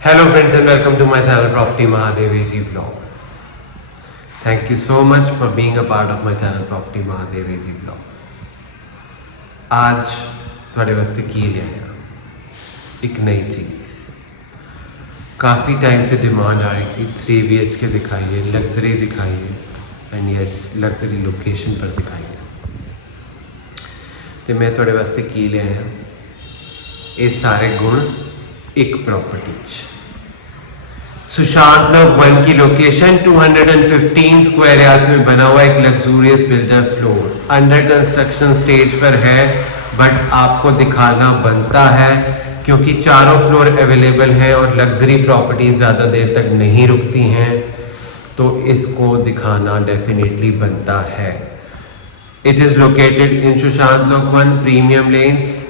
Hello friends and welcome to my channel Property Mahadev AG Vlogs. Thank you so much for being a part of my channel Property Mahadev AG Vlogs. आज थोड़े वास्ते की ले आया एक नई चीज़। काफ़ी टाइम से डिमांड आ रही थी 3 BHK दिखाइए, लग्जरी दिखाइए एंड यस लग्जरी लोकेशन पर दिखाइए। तो मैं थोड़े वास्ते की ले आया ये सारे गुण एक प्रॉपर्टी सुशांत लोक 1 की लोकेशन 215 स्क्वायर यार्ड्स में बना हुआ एक luxurious builder floor under construction stage पर है, बट आपको दिखाना बनता है क्योंकि चारों फ्लोर अवेलेबल हैं और लग्जरी प्रॉपर्टीज ज़्यादा देर तक नहीं रुकती हैं, तो इसको दिखाना डेफिनेटली बनता है। It is located in Sushant लोक 1 premium lens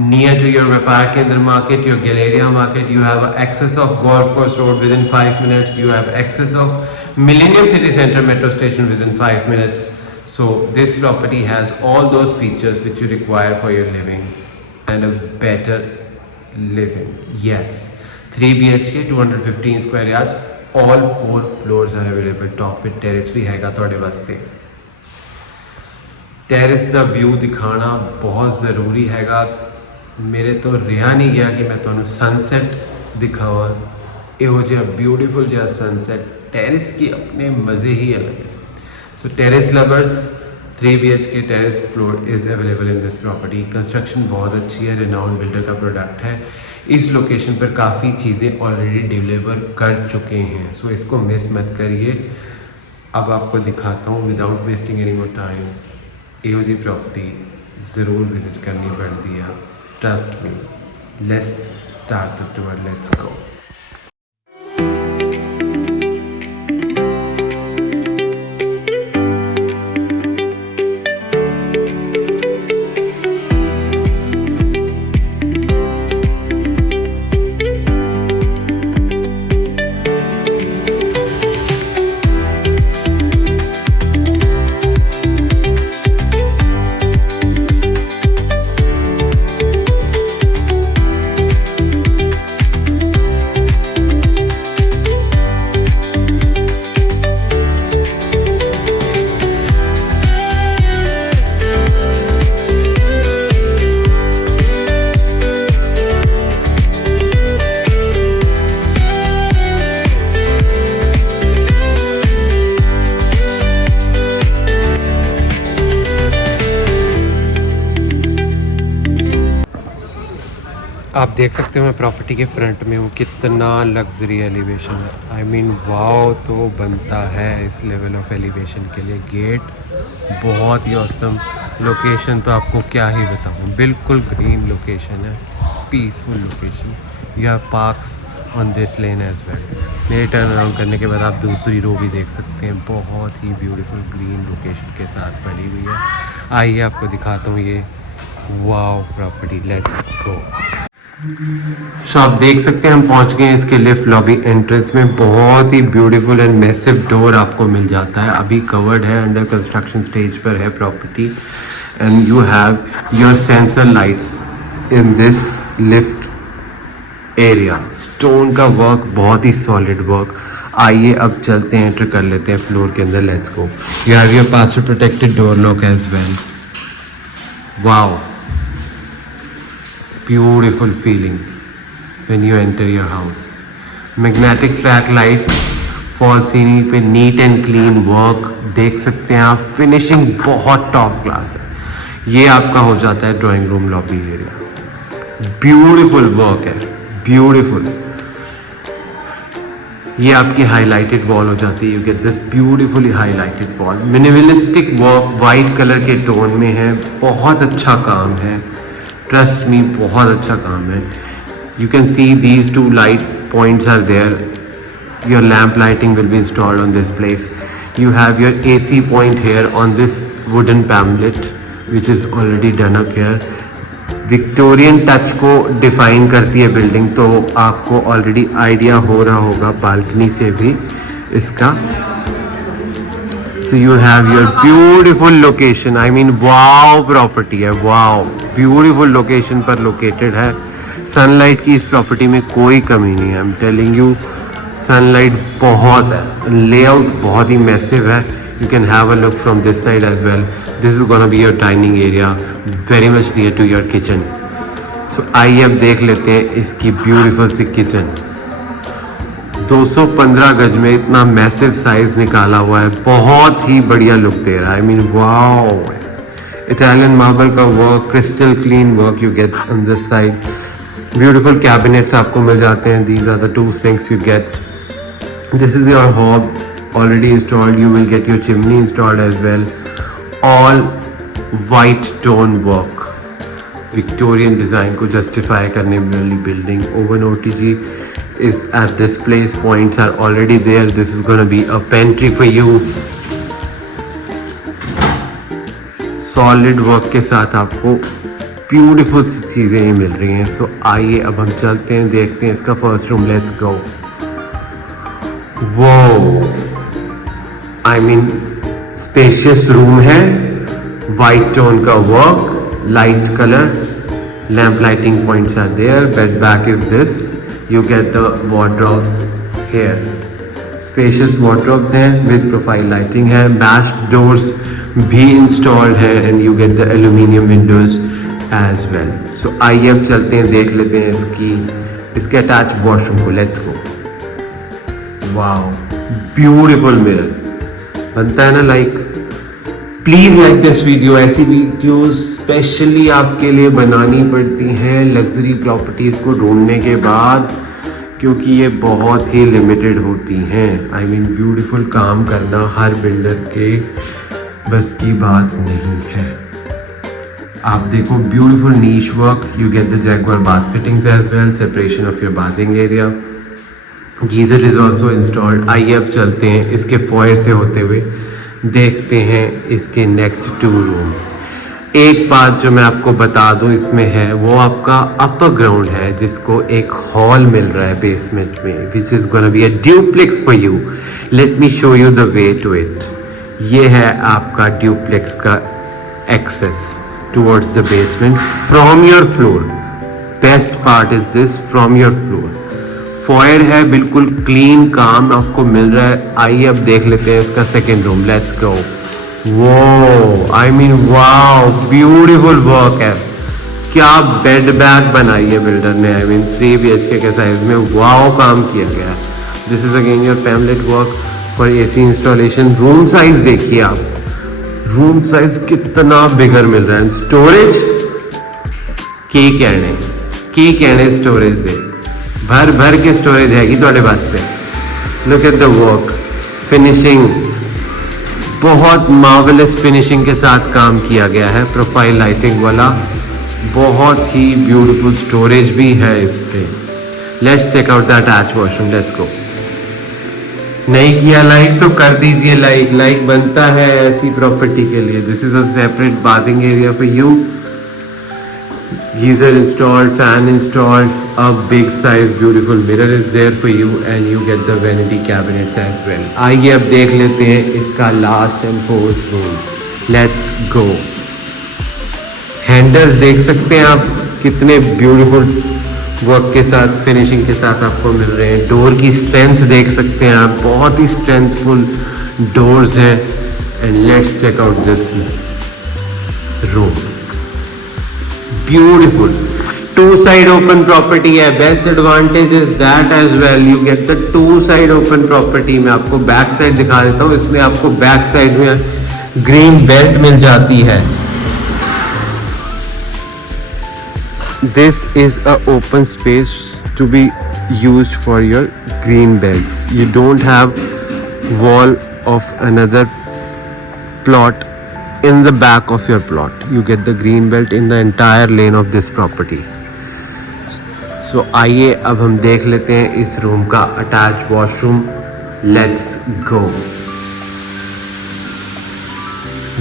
near to your Vyapar Kendra market, your Galleria market. You have access of Golf Course Road within 5 minutes. You have access of Millennium City Center metro station within 5 minutes. So this property has all those features which you require for your living and a better living. Yes, 3 BHK 215 square yards, all 4 floors are available. Top with terrace भी हैगा थोड़े वास्ते। Terrace का view दिखाना बहुत ज़रूरी हैगा। मेरे तो रिहा नहीं गया कि मैं तुहानू सनसैट दिखावा। इहो जिहा ब्यूटीफुल जिहा सनसैट टेरेस की अपने मज़े ही अलग है। So terrace lovers 3 BHK terrace floor is available in this property. Construction बहुत अच्छी है, रेनाउंड बिल्डर का प्रोडक्ट है। इस लोकेशन पर काफ़ी चीज़ें ऑलरेडी डिलीवर कर चुके हैं, सो इसको मिस मत करिए। अब आपको दिखाता हूँ without wasting any more time. इहो जी प्रॉपर्टी ज़रूर विज़िट करनी पड़ती है, trust me. Let's start the tour, let's go. आप देख सकते हो मैं प्रॉपर्टी के फ्रंट में हूँ, कितना लग्जरी एलिवेशन है। आई मीन वाव तो बनता है इस लेवल ऑफ एलिवेशन के लिए। गेट बहुत ही ऑसम, लोकेशन तो आपको क्या ही बताऊँ, बिल्कुल ग्रीन लोकेशन है, peaceful location. You have parks on this lane as well. मेरे टर्न अराउंड करने के बाद आप दूसरी रो भी देख सकते हैं, बहुत ही ब्यूटीफुल ग्रीन लोकेशन के साथ बनी हुई है। आइए आपको दिखाता हूँ ये वाव प्रॉपर्टी, लेट्स गो। सो आप देख सकते हैं हम पहुंच गए हैं इसके लिफ्ट लॉबी एंट्रेंस में। बहुत ही ब्यूटीफुल एंड मैसिव डोर आपको मिल जाता है। अभी कवर्ड है, अंडर कंस्ट्रक्शन स्टेज पर है property and you have your sensor lights in this lift area. Stone का वर्क बहुत ही सॉलिड वर्क। आइए अब चलते हैं, एंटर कर लेते हैं फ्लोर के अंदर, let's go. You have your password protected door lock as well. Wow, beautiful feeling when you enter your house. Magnetic track lights, fall ceiling पे नीट एंड क्लीन वर्क देख सकते हैं आप। फिनिशिंग बहुत टॉप क्लास है। ये आपका हो जाता है drawing room lobby area. Beautiful work है, ब्यूटीफुल। ये आपकी हाईलाइटेड वॉल हो जाती है। You get this beautifully highlighted wall. Minimalistic work white colour के टोन में है, बहुत अच्छा काम है, ट्रस्ट मी बहुत अच्छा काम है। You can see these 2 light points are there. Your lamp lighting will be installed on this place. You have your AC point here on this wooden pamphlet which is already done up here. Victorian touch को define करती है building, तो आपको already idea हो रहा होगा balcony से भी इसका। So you have your beautiful location. I mean wow property है, wow beautiful location पर located है। सनलाइट की इस प्रॉपर्टी में कोई कमी नहीं है। I am telling you, sunlight बहुत है, लेआउट बहुत ही मैसिव है। You can have a look from this side as well. This is gonna be your dining area, very much near to your kitchen. So आइए अब देख लेते हैं इसकी ब्यूटीफुल सी किचन। 215 गज में इतना मैसिव साइज निकाला हुआ है, बहुत ही बढ़िया लुक दे रहा है। I mean wow, Italian marble का work, crystal clean work you get on this side. Beautiful cabinets आपको मिल जाते हैं। These are the 2 sinks you get. This is your hob already installed. You will get your chimney installed as well. All white tone work. Victorian design को justify करने वाली building. Oven OTG is at this place. Points are already there. This is gonna be a pantry for you. Solid work के साथ आपको beautiful सी चीज़ें ही मिल रही हैं। सो आइए अब हम चलते हैं, देखते हैं इसका फर्स्ट रूम। Let's go. वो आई मीन स्पेशियस रूम है, वाइट टोन का work, light colour, lamp lighting points are there. Bed back is this, you get the wardrobes here. Spacious wardrobes हैं विद प्रोफाइल लाइटिंग है, meshed doors भी installed है and you get the aluminium windows as well. So आइए अब चलते हैं, देख लेते हैं इसके अटैच वॉशरूम को। Let's go. Wow, beautiful mirror बनता है ना like. Please like this video. ऐसी वीडियोस स्पेशली आपके लिए बनानी पड़ती हैं लग्जरी प्रॉपर्टीज को ढूंढने के बाद, क्योंकि ये बहुत ही लिमिटेड होती हैं। आई मीन ब्यूटीफुल काम करना हर बिल्डर के बस की बात नहीं है। आप देखो, beautiful niche work, you get the Jaguar bath fittings as well, separation of your bathing area, geyser is also installed. आइए अब चलते हैं इसके फॉयर से होते हुए, देखते हैं इसके नेक्स्ट 2 रूम्स। एक बात जो मैं आपको बता दूं इसमें है, वो आपका अपर ग्राउंड है जिसको एक हॉल मिल रहा है बेसमेंट में, which is gonna be a duplex for you. Let me show you the way to it. ये है आपका ड्यूप्लेक्स का access towards the basement from your floor. Best part is this, from your floor. Foyer है, बिल्कुल clean काम आपको मिल रहा है। आइए अब देख लेते हैं इसका सेकेंड रूम। Let's go. वो I mean wow, beautiful work है। क्या बेड बैग बनाई है बिल्डर ने। आई मीन 3 BHK के साइज में वाओ काम किया गया है। This is again your pamphlet work for AC installation. Room size देखिए आप, रूम साइज कितना बिगर मिल रहा है। स्टोरेज की कहने स्टोरेज दे, भर भर के स्टोरेज हैगी ਤੁਹਾਡੇ वास्ते। Look at the work, finishing बहुत मार्वेलस फिनिशिंग के साथ काम किया गया है, प्रोफाइल लाइटिंग वाला। बहुत ही ब्यूटीफुल स्टोरेज भी है इस पे। Let's check out the attach washroom. Let's go. नहीं किया लाइक तो कर दीजिए लाइक, लाइक बनता है ऐसी प्रॉपर्टी के लिए। This is a separate bathing area for you. Geyser installed, fan installed, a big size beautiful mirror is there for you and you get the vanity cabinets as well. आइए अब देख लेते हैं इसका last and 4th room. Let's go. Handles देख सकते हैं आप, कितने ब्यूटीफुल वर्क के साथ, फिनिशिंग के साथ आपको मिल रहे हैं। डोर की स्ट्रेंथ देख सकते हैं आप, बहुत ही स्ट्रेंथफुल डोर्स हैं। And let's check out this room, beautiful 2 side open property है। Best advantage is that as well, you get the 2 side open property. मैं आपको बैक साइड दिखा देता हूँ। इसमें आपको बैक साइड में ग्रीन बेल्ट मिल जाती है। This is a open space to be used for your green belts. You don't have wall of another plot in the back of your plot. You get the green belt in the entire lane of this property. So आइए अब हम देख लेते हैं इस room का attach washroom. Let's go.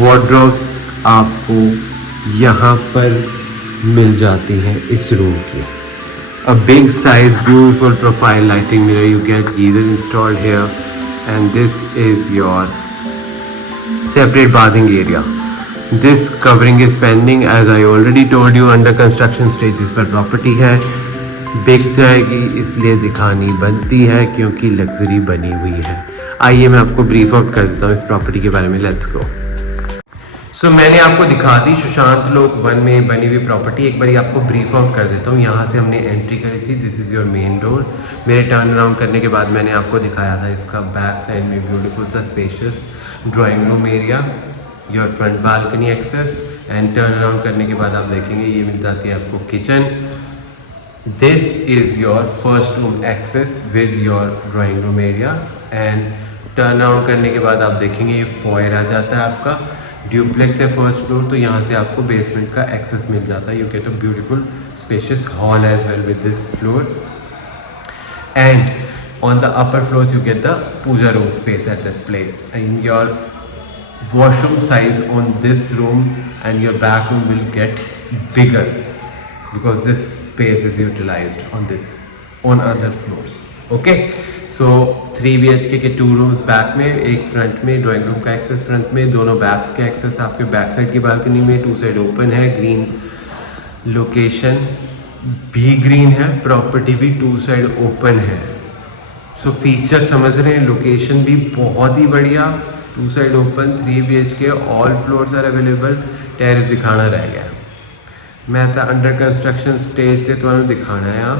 Wardrobes आपको यहाँ पर मिल जाती हैं इस रूम की। A big size beautiful profile lighting mirror, you get geyser installed here and this is your separate bathing area. This covering is pending, as I already told you, under construction stages पर property है। बिक जाएगी, इसलिए दिखानी बनती है क्योंकि luxury बनी हुई है। आइए मैं आपको ब्रीफ आउट कर देता हूँ इस प्रॉपर्टी के बारे में। Let's go. सो मैंने आपको दिखा दी सुशांत लोक 1 में बनी हुई प्रॉपर्टी। एक बार आपको ब्रीफ आउट कर देता हूँ। यहाँ से हमने एंट्री करी थी, this is your main door. मेरे टर्न अराउंड करने के बाद मैंने आपको दिखाया था इसका बैक साइड में ब्यूटीफुल सा spacious drawing room area, your front balcony access, and turn around करने के बाद आप देखेंगे ये मिल जाती है आपको kitchen. This is your first room access with your drawing room area, and turn around करने के बाद आप देखेंगे ये फॉयर आ जाता है आपका। ड्यूप्लेक्स है फर्स्ट फ्लोर, तो यहाँ से आपको बेसमेंट का एक्सेस मिल जाता है। You get a beautiful spacious hall as well with this floor, and on the upper floors you get the puja room space at this place, and your washroom size on this room and your back room will get bigger because this space is utilized on other floors. Okay, so 3 BHK के 2 rooms back में, एक front में, drawing room का access front में, दोनों backs के access आपके back side की बालकनी में, 2 साइड ओपन है, ग्रीन लोकेशन भी ग्रीन है, प्रॉपर्टी भी 2 साइड ओपन है। सो फीचर समझ रहे हैं, लोकेशन भी बहुत ही बढ़िया, 2 side open, 3 BHK, all floors are available. Terrace दिखाना रह गया, मैं तो अंडर कंस्ट्रक्शन स्टेज से ਤੁਹਾਨੂੰ दिखाना है,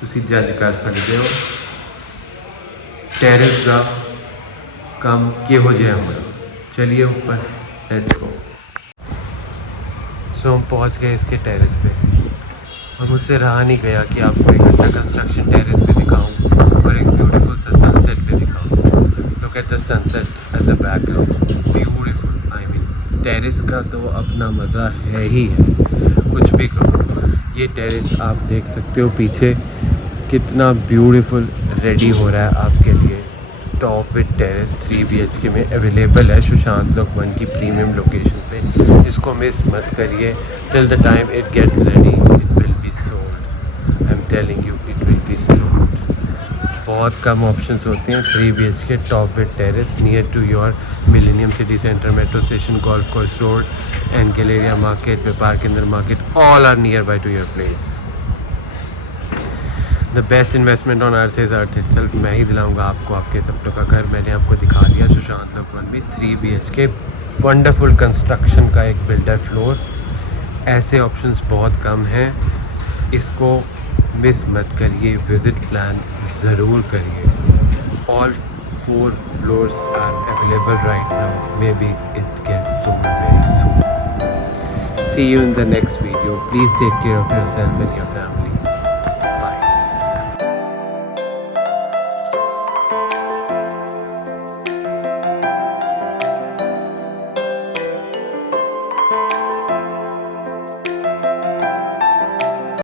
ਤੁਸੀਂ जज कर सकते हो टेरेस का काम किहो जिहा होया। चलिए ऊपर, लेट्स गो। सो हम पहुंच गए इसके टेरेस पे, और मुझसे रहा नहीं गया कि आपको एक अंडर कंस्ट्रक्शन टेरेस पे दिखाऊं और एक ब्यूटीफुल सा सनसेट पे दिखाऊं। Look at the sunset at the background, beautiful. I mean terrace का तो अपना मज़ा है ही है, कुछ भी करो। ये टेरेस आप देख सकते हो पीछे कितना ब्यूटीफुल रेडी हो रहा है आपके लिए। टॉप विद टेरेस 3 BHK में अवेलेबल है सुशांत लोक 1 की प्रीमियम लोकेशन पे। इसको मिस मत करिए। Till the time it gets ready it will be sold, I am telling you it will be sold. बहुत कम ऑप्शंस होते हैं। 3 BHK top with terrace near to your Millennium City Centre, metro station, golf course road, and Galleria market, Vyapar Kendra market, all are near by to your place. The best investment on earth is earth itself. मैं ही दिलाऊंगा आपको आपके सपनों का घर। मैंने आपको दिखा दिया सुशांत लोक 1 में 3 BHK वंडरफुल कंस्ट्रक्शन का एक बिल्डर फ्लोर। ऐसे ऑप्शंस बहुत कम हैं, इसको मिस मत करिए, विज़िट प्लान ज़रूर करिए। All 4 floors are available right now, may be it gets sold very soon. See you in the next video. Please take care of yourself and your family.